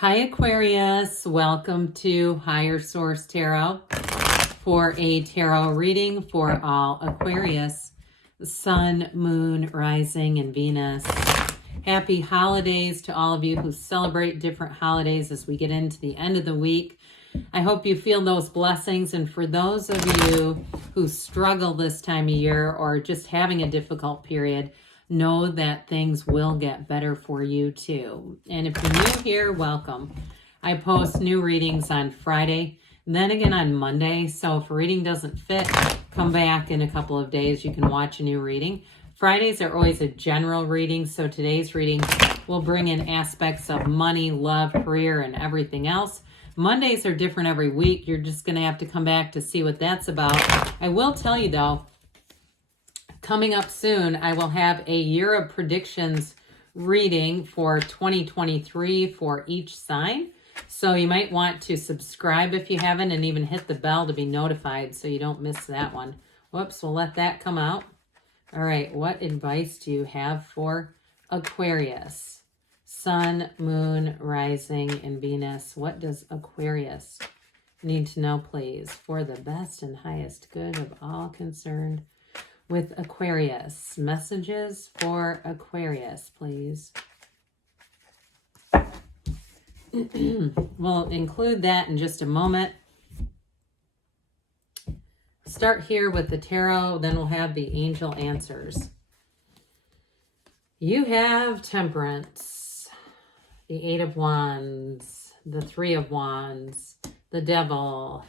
Hi Aquarius, welcome to Higher Source Tarot for a tarot reading for all Aquarius, Sun, Moon, Rising, and Venus. Happy holidays to all of you who celebrate different holidays as we get into the end of the week. I hope you feel those blessings, and for those of you who struggle this time of year or just having a difficult period, know that things will get better for you too. And if you're new here, welcome. I post new readings on Friday, and then again on Monday. So if a reading doesn't fit, come back in a couple of days. You can watch a new reading. Fridays are always a general reading, so today's reading will bring in aspects of money, love, career, and everything else. Mondays are different every week. You're just going to have to come back to see what that's about. I will tell you though, coming up soon, I will have a year of predictions reading for 2023 for each sign. So you might want to subscribe if you haven't, and even hit the bell to be notified so you don't miss that one. Whoops, we'll let that come out. All right, what advice do you have for Aquarius? Sun, Moon, Rising, and Venus. What does Aquarius need to know, please, for the best and highest good of all concerned with Aquarius? Messages for Aquarius, please. We'll include that in just a moment. Start here with the tarot, then we'll have the angel answers. You have Temperance, the Eight of Wands, the Three of Wands, the Devil,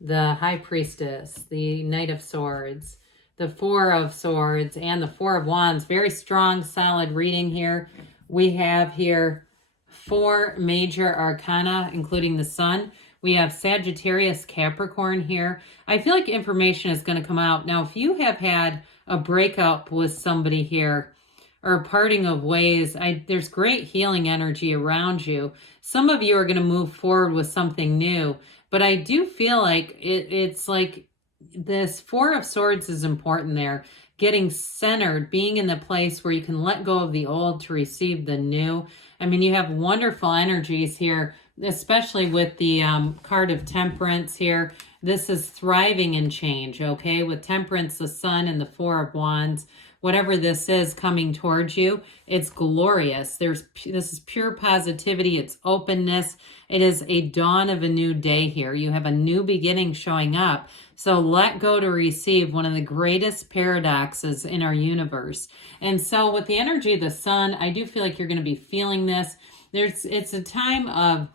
the High Priestess, the Knight of Swords, the Four of Swords, and the Four of Wands. Very strong, solid reading here. We have here 4 major arcana, including the Sun. We have Sagittarius, Capricorn here. I feel like information is going to come out. Now, if you have had a breakup with somebody here or a parting of ways, there's great healing energy around you. Some of you are going to move forward with something new, but I do feel like it's like this Four of Swords is important there. Getting centered, being in the place where you can let go of the old to receive the new. I mean, you have wonderful energies here, especially with the card of Temperance here. This is thriving in change, okay? With Temperance, the Sun, and the Four of Wands. Whatever this is coming towards you, it's glorious. This is pure positivity. It's openness. It is a dawn of a new day here. You have a new beginning showing up. So let go to receive, one of the greatest paradoxes in our universe. And so with the energy of the Sun, I do feel like you're going to be feeling this. It's a time of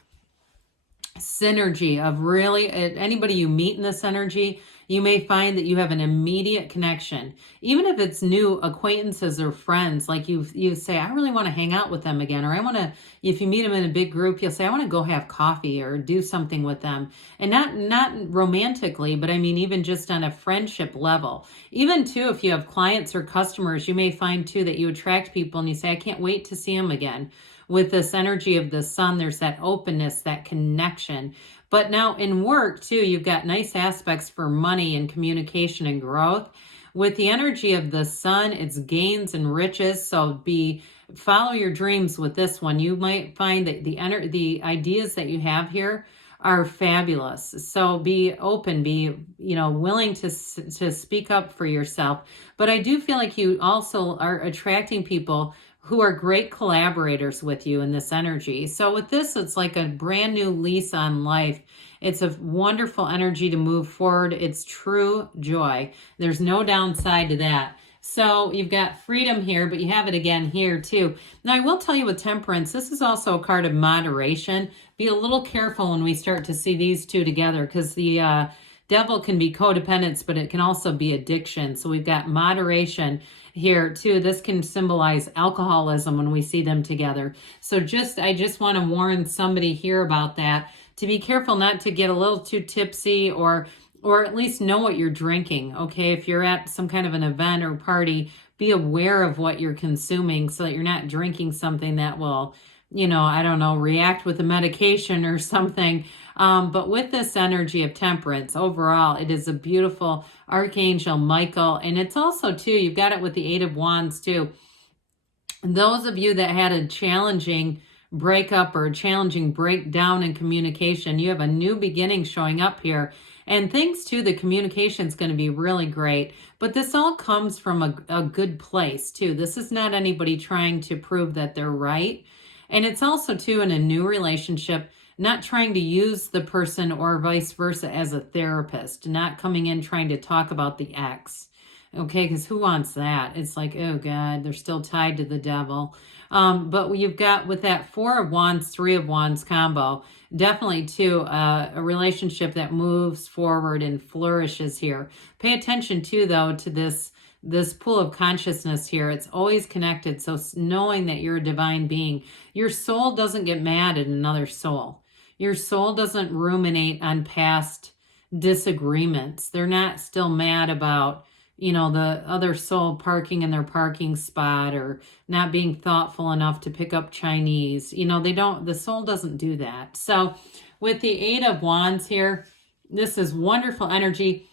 synergy, of really anybody you meet in this energy, you may find that you have an immediate connection. Even if it's new acquaintances or friends, like you say, I really want to hang out with them again. Or I want to, if you meet them in a big group, you'll say, I want to go have coffee or do something with them. And not romantically, but I mean, even just on a friendship level. Even too, if you have clients or customers, you may find too that you attract people and you say, I can't wait to see them again. With this energy of the Sun, there's that openness, that connection. But now in work too, you've got nice aspects for money and communication and growth. With the energy of the Sun, it's gains and riches. So follow your dreams with this one. You might find that the ideas that you have here are fabulous. So be open, be willing to speak up for yourself. But I do feel like you also are attracting people who are great collaborators with you in this energy. So with this, it's like a brand new lease on life. It's a wonderful energy to move forward. It's true joy. There's no downside to that. So you've got freedom here, but you have it again here too. Now I will tell you with Temperance, this is also a card of moderation. Be a little careful when we start to see these two together, because the Devil can be codependence, but it can also be addiction. So we've got moderation here too. This can symbolize alcoholism when we see them together. So I just want to warn somebody here about that, to be careful not to get a little too tipsy, or at least know what you're drinking, okay? If you're at some kind of an event or party, be aware of what you're consuming so that you're not drinking something that will, I don't know, react with a medication or something. But with this energy of Temperance, overall, it is a beautiful Archangel Michael. And it's also, too, you've got it with the Eight of Wands, too. Those of you that had a challenging breakup or a challenging breakdown in communication. You have a new beginning showing up here. And thanks to the communication is going to be really great. But this all comes from a good place, too. This is not anybody trying to prove that they're right. And it's also, too, in a new relationship, not trying to use the person or vice versa as a therapist, not coming in trying to talk about the ex. Okay, because who wants that? It's like, oh God, they're still tied to the devil. But you've got with that Four of Wands, Three of Wands combo, definitely too a relationship that moves forward and flourishes here. Pay attention too, though, to this pool of consciousness here. It's always connected. So knowing that you're a divine being, your soul doesn't get mad at another soul. Your soul doesn't ruminate on past disagreements. They're not still mad about, you know, the other soul parking in their parking spot or not being thoughtful enough to pick up Chinese. You know, the soul doesn't do that. So with the Eight of Wands here, this is wonderful energy.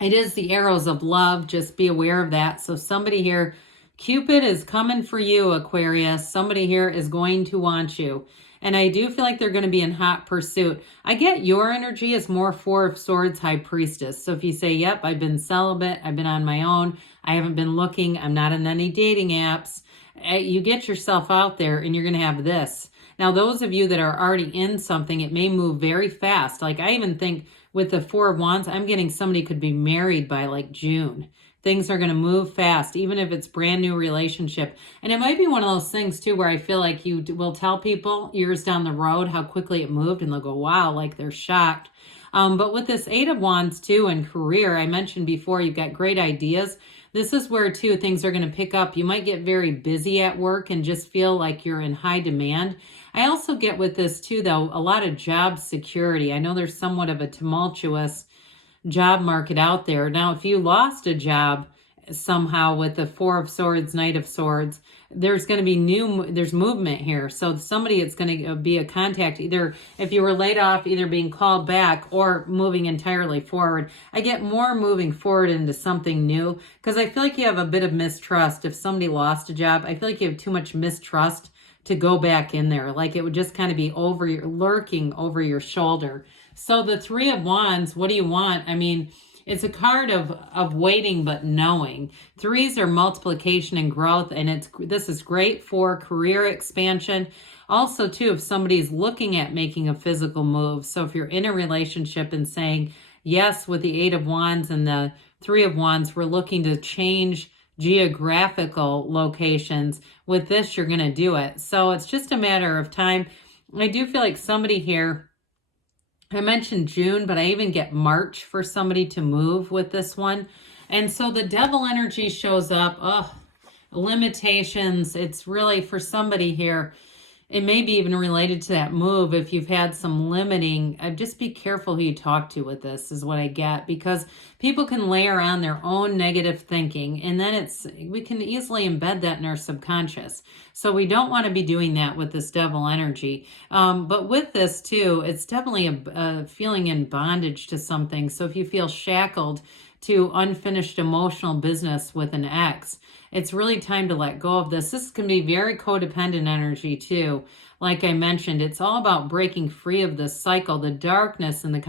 It is the arrows of love. Just be aware of that. So somebody here, Cupid is coming for you, Aquarius. Somebody here is going to want you. And I do feel like they're going to be in hot pursuit. I get your energy is more Four of Swords, High Priestess. So if you say, yep, I've been celibate, I've been on my own, I haven't been looking, I'm not in any dating apps, you get yourself out there and you're going to have this. Now, those of you that are already in something, it may move very fast. Like I even think with the Four of Wands, I'm getting somebody could be married by like June. Things are going to move fast, even if it's brand new relationship. And it might be one of those things too, where I feel like you will tell people years down the road how quickly it moved and they'll go, wow, like they're shocked. But with this Eight of Wands too and career, I mentioned before, you've got great ideas. This is where too, things are going to pick up. You might get very busy at work and just feel like you're in high demand. I also get with this too, though, a lot of job security. I know there's somewhat of a tumultuous job market out there. Now, if you lost a job somehow with the Four of Swords, Knight of Swords, there's going to be there's movement here. So somebody, it's going to be a contact, either if you were laid off, either being called back or moving entirely forward. I get more moving forward into something new because I feel like you have a bit of mistrust. If somebody lost a job, I feel like you have too much mistrust to go back in there. Like it would just kind of be lurking over your shoulder. So the Three of Wands, what do you want? I mean, it's a card of waiting but knowing. Threes are multiplication and growth, and this is great for career expansion. Also, too, if somebody's looking at making a physical move. So if you're in a relationship and saying, yes, with the Eight of Wands and the Three of Wands, we're looking to change geographical locations. With this, you're going to do it. So it's just a matter of time. I do feel like somebody here, I mentioned June, but I even get March for somebody to move with this one. And so the devil energy shows up. Oh, limitations. It's really for somebody here. It may be even related to that move. If you've had some limiting, just be careful who you talk to with this is what I get, because people can layer on their own negative thinking, and then we can easily embed that in our subconscious. So we don't want to be doing that with this devil energy. But with this too, it's definitely a feeling in bondage to something. So if you feel shackled to unfinished emotional business with an ex, it's really time to let go of this. This can be very codependent energy too. Like I mentioned, it's all about breaking free of this cycle. The darkness and the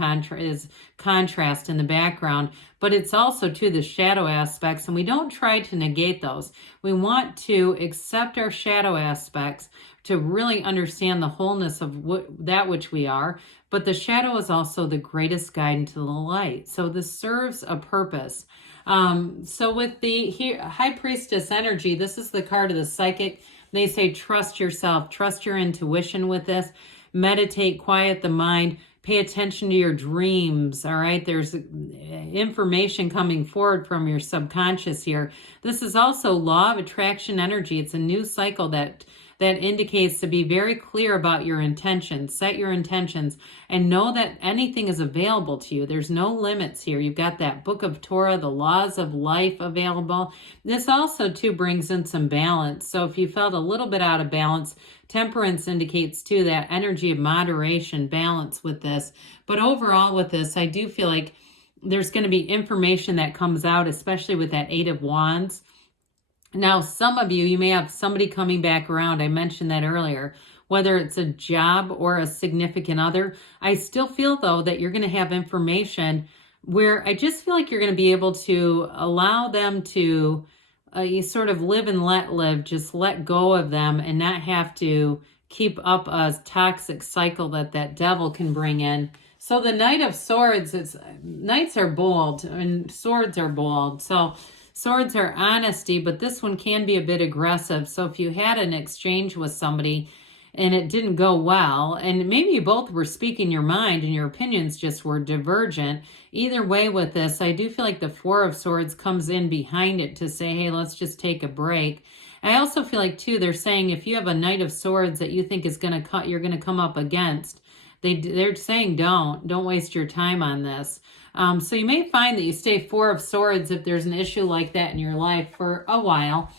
contrast in the background, but it's also too the shadow aspects, and we don't try to negate those. We want to accept our shadow aspects to really understand the wholeness of that which we are. But the shadow is also the greatest guide into the light. So this serves a purpose. So with the High Priestess energy, this is the card of the psychic. They say, trust yourself, trust your intuition with this, meditate, quiet the mind, pay attention to your dreams. All right. There's information coming forward from your subconscious here. This is also law of attraction energy. It's a new cycle that indicates to be very clear about your intentions. Set your intentions and know that anything is available to you. There's no limits here. You've got that book of Torah, the laws of life available. This also too brings in some balance. So if you felt a little bit out of balance, temperance indicates too that energy of moderation, balance with this. But overall with this, I do feel like there's going to be information that comes out, especially with that Eight of Wands. Now, some of you may have somebody coming back around. I mentioned that earlier. whether it's a job or a significant other. I still feel, though, that you're going to have information where I just feel like you're going to be able to allow them to you sort of live and let live, just let go of them and not have to keep up a toxic cycle that that devil can bring in. So the Knight of Swords, knights are bold and swords are bold. So swords are honesty, but this one can be a bit aggressive. So if you had an exchange with somebody and it didn't go well, and maybe you both were speaking your mind and your opinions just were divergent, either way with this, I do feel like the Four of Swords comes in behind it to say, hey, let's just take a break. I also feel like, too, they're saying if you have a Knight of Swords that you think is going to cut, you're going to come up against, they're saying don't waste your time on this. So you may find that you stay Four of Swords if there's an issue like that in your life for a while.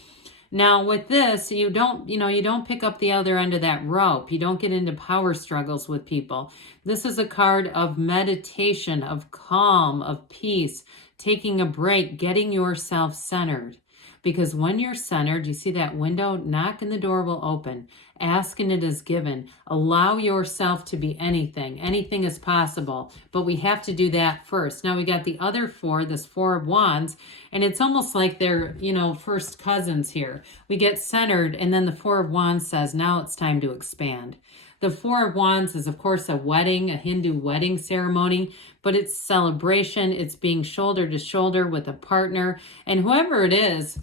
Now with this, you don't pick up the other end of that rope. You don't get into power struggles with people. This is a card of meditation, of calm, of peace, taking a break, getting yourself centered. Because when you're centered, you see that window, knock and the door will open. Ask and it is given. Allow yourself to be anything. Anything is possible. But we have to do that first. Now we got the other four, this Four of Wands, and it's almost like they're, first cousins here. We get centered, and then the Four of Wands says, now it's time to expand. The Four of Wands is, of course, a wedding, a Hindu wedding ceremony, but it's celebration. It's being shoulder to shoulder with a partner. And whoever it is,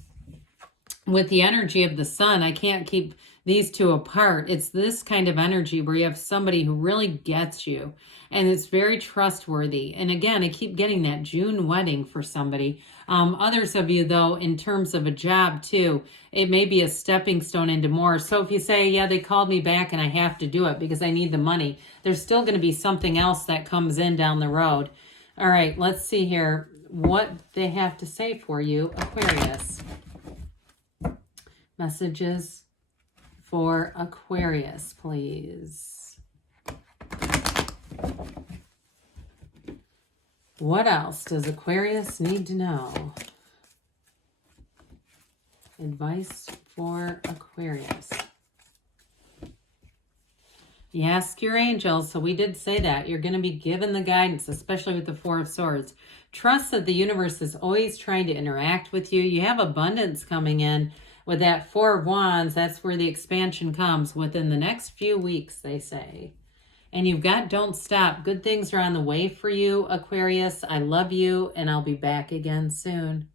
with the energy of the sun, I can't keep these two apart. It's this kind of energy where you have somebody who really gets you and it's very trustworthy. And again, I keep getting that June wedding for somebody. Others of you, though, in terms of a job too, it may be a stepping stone into more. So if you say, yeah, they called me back and I have to do it because I need the money, there's still going to be something else that comes in down the road. All right, let's see here what they have to say for you, Aquarius. Messages for Aquarius, please. What else does Aquarius need to know? Advice for Aquarius. You ask your angels, so we did say that. You're going to be given the guidance, especially with the Four of Swords. Trust that the universe is always trying to interact with you. You have abundance coming in. With that Four of Wands, that's where the expansion comes within the next few weeks, they say. And you've got don't stop. Good things are on the way for you, Aquarius. I love you, and I'll be back again soon.